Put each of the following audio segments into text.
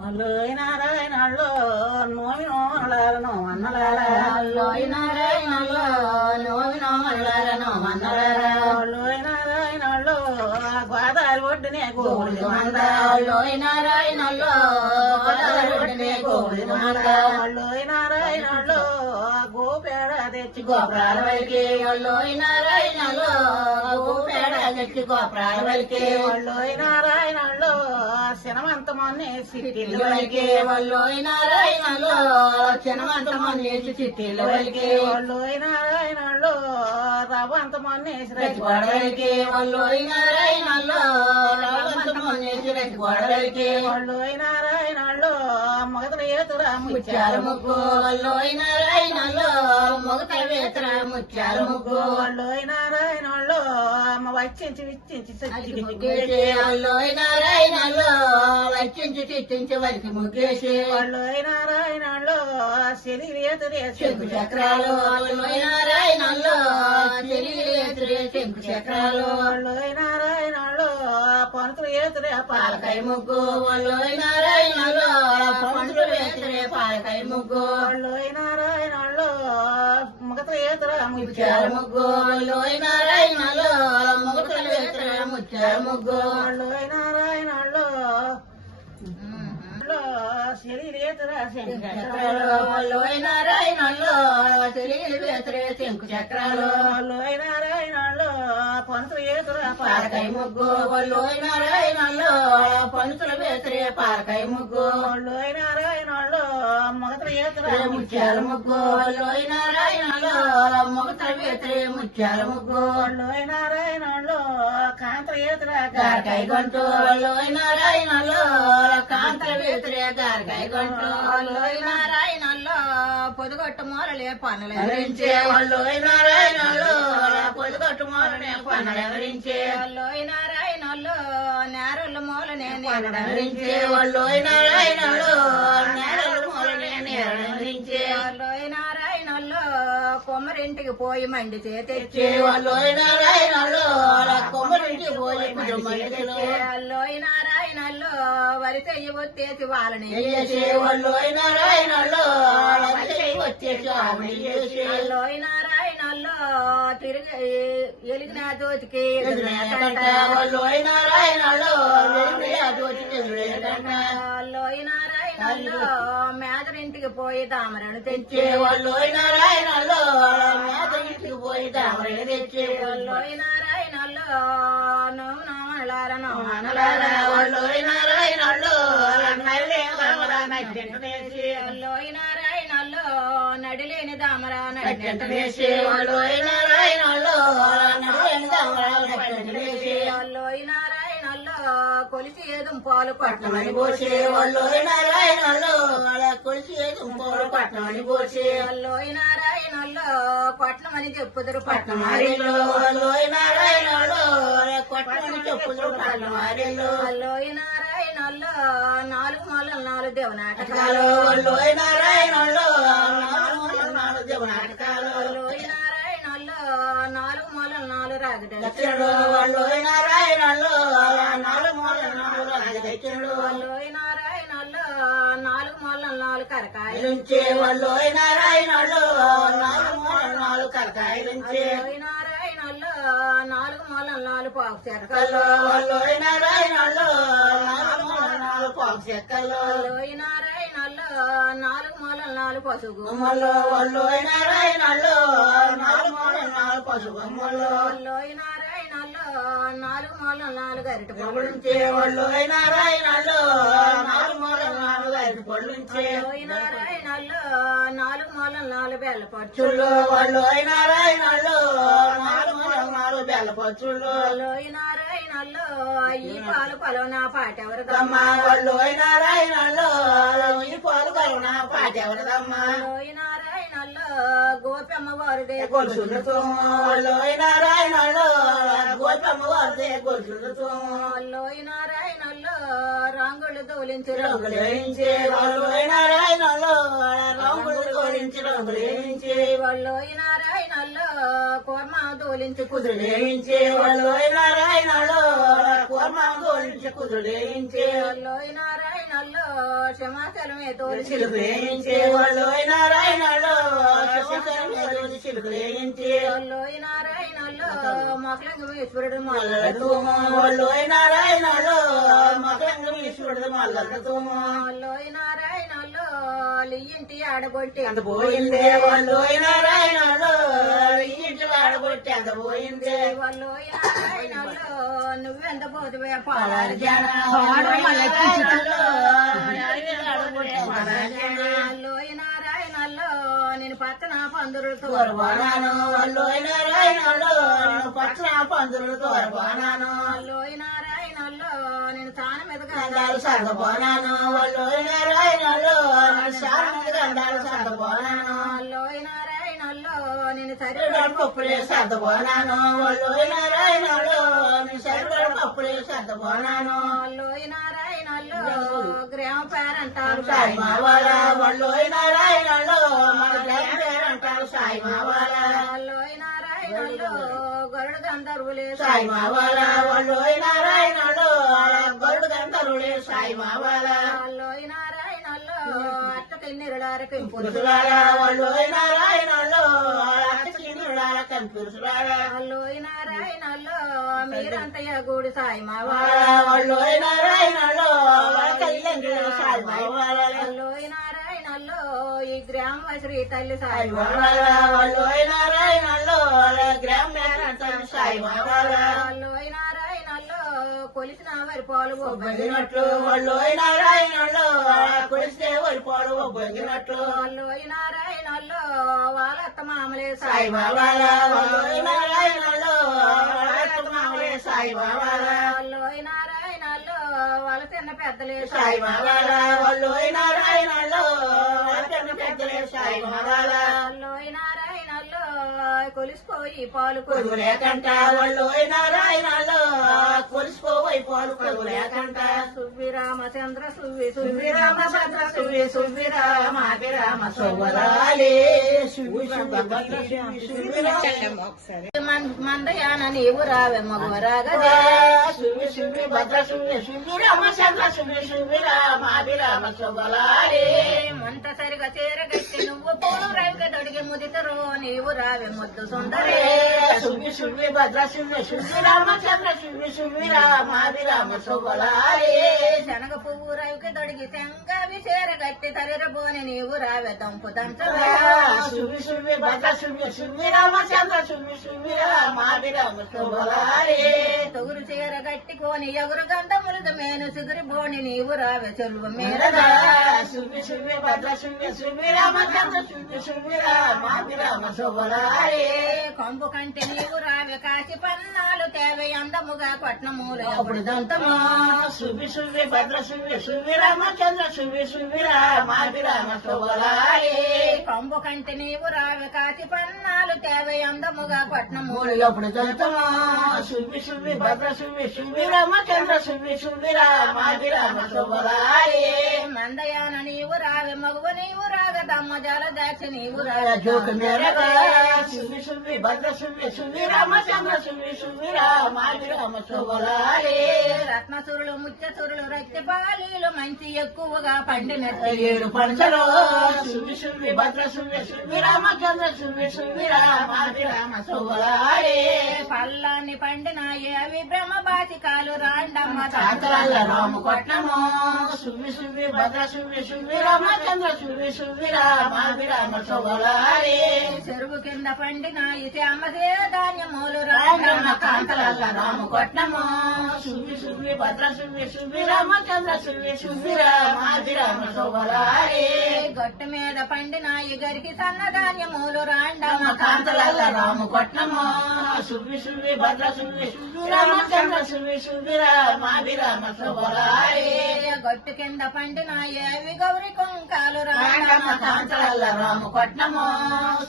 నారాయణలో నోమి నోమలారను అన్నలారలో నారాయణలో నోమి నోమలారను అన్నలారలో నారాయణలో గోదావరి ఒడ్డునే గోవులు మందలో నారాయణలో గోదావరి ఒడ్డునే గోవులు మందలో నారాయణలో గోపేడ తెచ్చి గోపురాల వలికి ఒళ్ళో నారాయణలో గోపేడ తెచ్చి గోపురాల వలికి ఒళ్ళో నారాయణలో శనవంతమని సిట్టిల్లు వలికి ఒళ్ళో నారాయణలో శనవంతమని సిట్టిల్లు వలికి ఒళ్ళో నారాయణలో రవంతమని రచిగోడవలికి ఒళ్ళో నారాయణలో రవంతమని రచిగోడవలికి ఒళ్ళో నారాయణలో మొగతల ఏతురా ముత్యాల ముగ్గు ఒళ్ళో నారాయణలో మొగతల వేతురా ముత్యాల ముగ్గు ఒళ్ళో నారాయణలో వచ్చించి విచ్చించి సచ్చికి ముగ్గేసి ఒళ్ళో నారాయణలో వచ్చించి చిచ్చించి వరికి ముగ్గేసి ఒళ్ళో నారాయణలో శరీరేతురే శంకు చక్రాలు ఒళ్ళో నారాయణలో శరీరేతురే శంకు చక్రాలు ఒళ్ళో నారాయణలో పంతులు ఏతురే పాలకాయ ముగ్గు ఒళ్ళో నారాయణలో పంతులు ఏతురే పాలకాయ ముగ్గు ఒళ్ళో నారాయణలో ముగతలు ఏతురా ముత్యాల ముగ్గు ఒళ్ళో నారాయణలో ముగతలు ఏతురా ముత్యాల ముగ్గు ఒళ్ళో నారాయణలో శరీరేతురా శంకు చక్రాలు ఒళ్ళో నారాయణలో శరీరేతురే శంకు చక్రాలు ఒళ్ళో నారాయణలో పంతులు ఏతురా పాలకాయ ముగ్గు ఒళ్ళో నారాయణలో పంతులు వేతురే పాలకాయ ముగ్గు ఒళ్ళో నారాయణలో మొగతలు ఏతురా ముత్యాల ముగ్గు ఒళ్ళో నారాయణలో మొగతలు వేతురే ముత్యాల ముగ్గు ఒళ్ళో నారాయణలో కాంతలు ఏతురా గారకాయ గంటు ఒళ్ళో నారాయణలో కాంతలు వేతురే గారకాయ గంటు ఒళ్ళో నారాయణలో పొదుగొట్టు మూలలే పనులు ఎవరించే ఒళ్ళో నారాయణలో పొదుగొట్టు మూలనే పనులు ఎవరించే ఒళ్ళో నారాయణలో నేరళ్ళ మూలనే నేరడవరించే ఒళ్ళో నారాయణలో నేరళ్ళ మూలనే నేరడవరించే ఒళ్ళో నారాయణలో కొమ్మరింటికి పోయి మండి తెచ్చే ఒళ్ళో నారాయణలో కొమ్మరింటికి పోయి ఒళ్ళో నారాయణలో వరి తెయ్యి వచ్చేసి వాళ్ళని ఒళ్ళో నారాయణలో వచ్చేసి ఒళ్ళో నారాయణలో తిరిగి ఎలిగిన జ్యోతికి ఒళ్ళో నారాయణలో నారాయణలో మేదరింటికి పోయి తామరను తెచ్చే ఒళ్ళో నారాయణలో మేదరింటికి పోయి తామరను తెచ్చే ఒళ్ళో నారాయణలో నోమలారను అనలారా ఒళ్ళో నారాయణలో ఒళ్ళో నారాయణలో నడిలేని దామరా నడివేసి ఒళ్ళో నారాయణలో నడిలేని దామరా నడివేసి ఒళ్ళో నారాయణలో కొలిసి ఏదం పాలు పట్టమని పోసే ఒళ్ళో నారాయణలో కొలిసి ఏదం పాలు పట్టమని పోసే ఒళ్ళో నారాయణలో పట్నమని చెప్పుదురు పట్నమారిలో ఒళ్ళో నారాయణలో పట్నమని చెప్పుదురు పట్నమారిలో ఒళ్ళో నారాయణలో నాలుగు మూలలు నాలుగు దేవనాటకాలు ఒళ్ళో నారాయణలో నాలుగు మూలలు నాలుగు దేవనాటకాలు ఒళ్ళో నారాయణలో నాలుగు మూలలు నాలుగు రాగదక్షిణుడు ఒళ్ళో నారాయణలో నాలుగు మూలలు నాలుగు రాగదక్షిణుడు ఒళ్ళో నారాయణలో నాలుగు మూలలు నాలుగు కరకాయలుంచే ఒళ్ళో నారాయణలో నాలుగు మూలలు నాలుగు కరకాయలుంచే నారాయణలో నాలుగు మూలలు నాలుగు పాకు చెక్కలు ఒళ్ళో నారాయణలో నాలుగు మూలలు నాలుగు పాకు చెక్కలు నారాయణలో నాలుగు మూలలు నాలుగు పసుపు ఒళ్ళో నారాయణలో నాలుగు మూలలు నాలుగు పసుపు ఒళ్ళో నారాయణలో నాలుగు మూలలు నాలుగు అరటి పళ్ళుంచే ఒళ్ళో నారాయణలో నాలుగు మూలలు నాలుగు అరటి పళ్ళుంచే నారాయణలో నాలుగు మూలలు నాలుగు బెల్లపచ్చుళ్ళు ఒళ్ళో నారాయణలో నాలుగు మూలలు నాలుగు బెల్లపచ్చుళ్ళు ఒళ్ళో నారాయణలో ఈ పాలు పలునా పాటెవరదమ్మా ఒళ్ళో నారాయణలో ఈ పాలు పలునా పాటెవరదమ్మా నారాయణలో గోపమ్మ వారిదే గొలుసులతో ఒళ్ళో నారాయణలో గోపమ్మ వారిదే గొలుసులతో ఒళ్ళో నారాయణలో రంగులు తోలించి రంగులు వేయించే ఒళ్ళో నారాయణలో రంగులు తోలించి రంగులు వేయించే ఒళ్ళో నారాయణలో కూర్మ తోలించి కుదురు వేయించే ఒళ్ళో నారాయణలో కూర్మ తోలించి కుదురు వేయించే ఒళ్ళో నారాయణలో క్షమాచలమే తోడి చిలుకు వేయించే ఒళ్ళోయి నారాయణలో క్షమాచలమే తోడి చిలుకు వేయించే ఒళ్ళోయి నారాయణలో మొక్కలింగమేశ్వరుడు ఒళ్ళోయి నారాయణలో మొక్కలింగమేశ్వరుడు మల్లతూము ఒళ్ళోయి నారాయణలో లియ్యింటి ఆడగొట్టి అంత పోయిందే ఒళ్ళోయి నారాయణలో ఇంటి ఆడగొట్టి అంత పోయిందే ఒళ్ళోయి నారాయణలో నువ్వెంత పోతువే పాలారి లోయ నారాయణలో నేను పచ్చన పందులతో బానాను ఒళ్ళోయి నారాయణలో పచ్చన పందులతో బానాను లోయ నారాయణలో నేను తాన మీద గండాలు సర్దపోనాను ఒళ్ళోయి నారాయణలో సార మీద గండాలు సర్దపోనాను లోయ నారాయణలో నేను సరిపడు పప్పులే సర్దపోనాను ఒళ్ళోయి నారాయణలో సరిపడు పప్పులే సర్దపోనాను లోయ నారాయణలో గ్రామ పేరంటారు సాయి మావాల ఒళ్ళోయి నారాయణలో మన గ్రామ పేరంటారు సాయి మావాల లోయ నారాయణలో గరుడు గంధర్వులే సాయి మావాల ఒళ్ళోయి నారాయణలో గరుడు గంధర్వులే సాయి మావాల లోయ నారాయణలో అట్ట తిన్నిరుడారకు పురుషులాల ఒళ్ళోయి నారాయణలో అక్కడిలాల కంపురుషులాల లోయ నారాయణలో మీరంతయ్య గూడి సాయి మావా ఒళ్ళోయి నారాయణలో కళ్యాణ్ సాయి మావాల లోయ నారాయణలో ఈ గ్రామ శ్రీ తల్లి సాయి ఒళ్ళోయి నారాయణలో గ్రామ పేరంటారు సాయి మావాల లోయ నారాయణలో కొలిసిన వరి పాలు బొబ్బగినట్లు ఒళ్ళోయి నారాయణలో కొలిస్తే వరిపోడు బొబ్బగినట్లు లోయ నారాయణలో వాళ్ళత్త మామలే సాయి బాబాల ఒళ్ళోయి నారాయణలో మామలే సాయి బాబాల లోయ నారాయణలో వాళ్ళ చిన్న పెద్దలే సాయి బాబాల ఒళ్ళోయి నారాయణలో పెద్దలే సాయి బాబాల లోయ నారాయణలో కొలిసిపోయి పాలు కొడుకు లేకంట ఒళ్ళోయి నారాయణలో కొలిసిపోయి పాలు కొడుకు లేకంట సువ్వి రామచంద్ర సువ్వి సువ్వి రామచంద్ర సువ్వి సువ్వి రామ సోవరాలే సువ్వి మందయాన నీవు రావే మగవరాగదే సువ్వి సువ్వి భద్ర సువ్వి సువ్వి రామచంద్ర సువ్వి సువ్వి రామ సోవరాలే మంట సరిగా చేరగట్టి నువ్వు పూలు రవిగా దొడిగి ముదితరు నీవు రావే ముద్దు సుందరే సువ్వి సువ్వి భద్ర సువ్వి సువ్వి రామచంద్ర సువ్వి సువ్వి రామ సోవరాలే శనగ పువ్వు రవికి దొడిగి శంగవి చేరగట్టి తరిరబోని నీవు రావే తంపు దంచవే సువ్వి సువ్వి భద్ర సువ్వి సువ్వి రామచంద్ర సువ్వి సువ్వి రామ సోవరాలే తొగురు చీర గట్టికోని ఎగురు గంధములద మేను సిగురి బోని నీవు రావే చెల్వ మేరగా సువ్వి సువ్వి భద్ర సువ్వి సువ్వి రామచంద్ర సువ్వి సువ్వి రామ సోవరాలే కొంపు కంటే నీవు రావే కాసి పన్నాలు తేవే అందముగా పట్నమూలు అప్పుడు దంతము సువ్వి సువ్వి భద్ర సువ్వి సువ్వి రామచంద్ర సువ్వి సువ్వి రామ సోవరాలే కొంపు కంటే నీవు రావే కాసి పన్నాలు తేవే అందముగా పట్నమూలు అప్పుడు దంతమా సువ్వి సువ్వి భద్ర సువ్వి సువ్వి రామచంద్ర సువ్వి సువ్వి రామ సోవరాలే మందయాన నీవు రావే మగువ నీవు రాగ దమ్మ జల దాక్ష నీవు రాగ జోక మేరగా సువ్వి సువ్వి భద్ర సువ్వి సువ్వి రామచంద్ర సువ్వి సువ్వి రామ సోవరాలే రత్నసురులు ముత్యసురులు రక్తపాలీలు మంచి ఎక్కువగా పండినట్టు ఏడు పంచలో సువ్వి సువ్వి భద్ర సువ్వి సువ్వి రామచంద్ర సువ్వి సువ్వి రామ సోవరాలే పల్లాన్ని పండినాయి అవి బ్రహ్మ బాచికాలు రాండమ్మ తాతల రాము కొట్నము సువ్వి సువ్వి భద్ర సువ్వి సువ్వి రామచంద్ర సువ్వి సువ్వి రామ సోవరాలే చెరువు కింద పండినాయి శ్యామదే ధాన్యములు రాండమ్మ కాంతలల్ల రాము కొట్నము సువ్వి సువ్వి భద్ర సువ్వి సువ్వి రామచంద్ర సువ్వి సువ్వి రామ సోవరాలే గట్టు మీద పండినాయి గరికి సన్న ధాన్యములు రాండమ్మ కాంతలల్ల రాము కొట్నము సువ్వి సువ్వి భద్ర సువ్వి సువ్వి రామచంద్ర సువ్వి సువ్వి రామ సోవరాలే గట్టు కింద పండినాయి అవి గౌరి కుంకాలు రాండమ్మ రాండమ్మ కాంతలల్ల రాము కొట్నము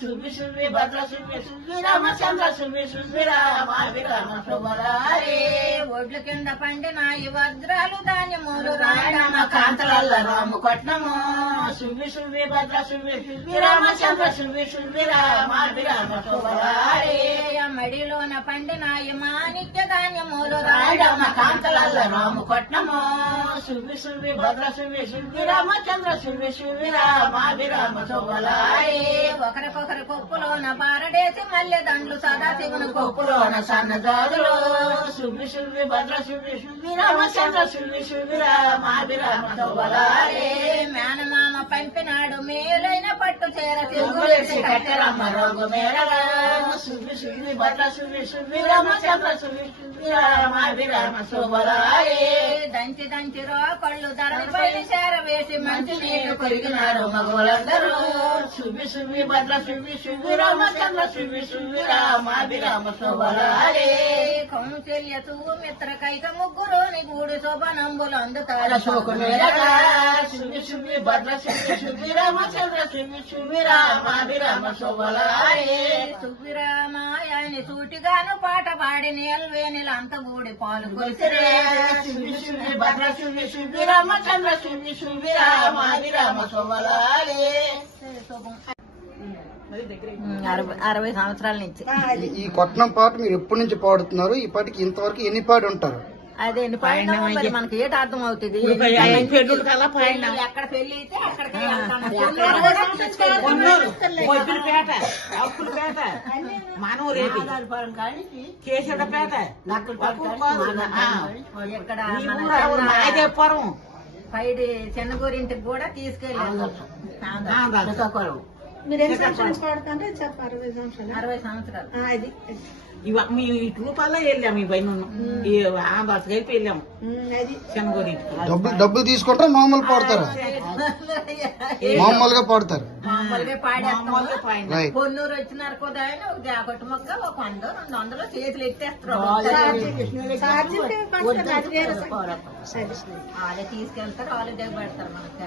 సువ్వి సువ్వి భద్ర సువ్వి సువ్వి రామచంద్ర సువ్వి సువ్వి రామ సోవరాలే ఒడ్ల కింద పండినాయి వజ్రాలు ధాన్యములు రాయణమ్మ రాండమ్మ కాంతలల్ల రాము కొట్నము శుభి శుభి భద్ర శుభి శుభి రామచంద్ర శుభి శుభి రామాభిరామ శోభలారే మడిలోన పండిన మాణిక్య ధాన్యములు రాయడమ్మ కాంతలల్ల రాము కొట్నము శుభి శుభి భద్ర శుభి శుభి రామచంద్ర శుభి శుభి రామాభిరామ శోభలారే ఒకరికొకరి కొప్పులోన బారడేసి మల్లె దండ్లు సదాశివుని కొప్పులోన సన్న జాదులు శుభి శుభి భద్ర శుభి శుభి రామచంద్ర శుభి శుభి రామాభిరామ శోభలారే మేనమామ పంపినాడు మేలైన పట్టు చీర తెలుగులేసి కట్టెరమ్మ రోగు మేరగా శుభి శుభి భద్ర శుభి శుభి రామచంద్ర శుభి శుభి రామాభిరామ శోభలారే దంచి దంచి రోకళ్ళు ధరణి పైన చేర వేసి మంచి నీళ్లు కొరిగినారు మగవాళ్ళందరూ శుభి శుభి భద్ర శుభి శుభి రామచంద్ర శుభి శుభి రామాభిరామ శోభలారే కౌశల్య మిత్ర కైక ముగ్గురుని గూడు శోభనంబులు అందుతారు శోకు మేరగా శుభి శుభి భద్ర శుభి శుభి రామచంద్ర శుభి శుభి రామాభిరామ శోభలారే సుబ్బిరామాయని సూటిగాను పాట పాడి నీల్వేనిలంత గూడి పాలు కొలిసిరే శుభి శుభి భద్ర శుభి శుభి రామచంద్ర శుభి శుభి రామాభిరామ శోభలారే 60 సంవత్సరాల నుంచి ఈ కొట్నం పాట మీరు ఎప్పటి నుంచి పాడుతున్నారు? ఈ పాటకి ఇంతవరకు ఎన్ని పాడి ఉంటారు? అదే ఎన్ని పాడినా మరి మనకి ఏటి అర్థం అవుతుంది ఎక్కడ పెళ్లి అయితే అక్కడికి ఇక్కడ పైడి చెన్నగూరింటికి కూడా తీసుకెళ్ళాను. మీరు ఎన్ని సంవత్సరాల నుంచి పాడుతుంటే చెప్ప 60 సంవత్సరాలు 60 సంవత్సరాలు. మీ ట్రూపాల్లో వెళ్ళాము ఈ పైన ఈ ఆంధ్రాకి వెళ్ళి వెళ్ళాము అది శనగోరి డబ్బులు తీసుకుంటారా మామూలు పాడతారా? మామూలుగా పాడతారు. మామూలుగా పాడేస్తాం. రైట్. పొన్నూరు వచ్చినారు కదా ఆయన ఒక జాకెట్ మొక్క ఒక 100 200 చేతులు ఎత్తేస్తారు. ఛార్జీకి వాళ్ళే తీసుకెళ్తారు, వాళ్ళే దగ్గర పెడతారు మనకి.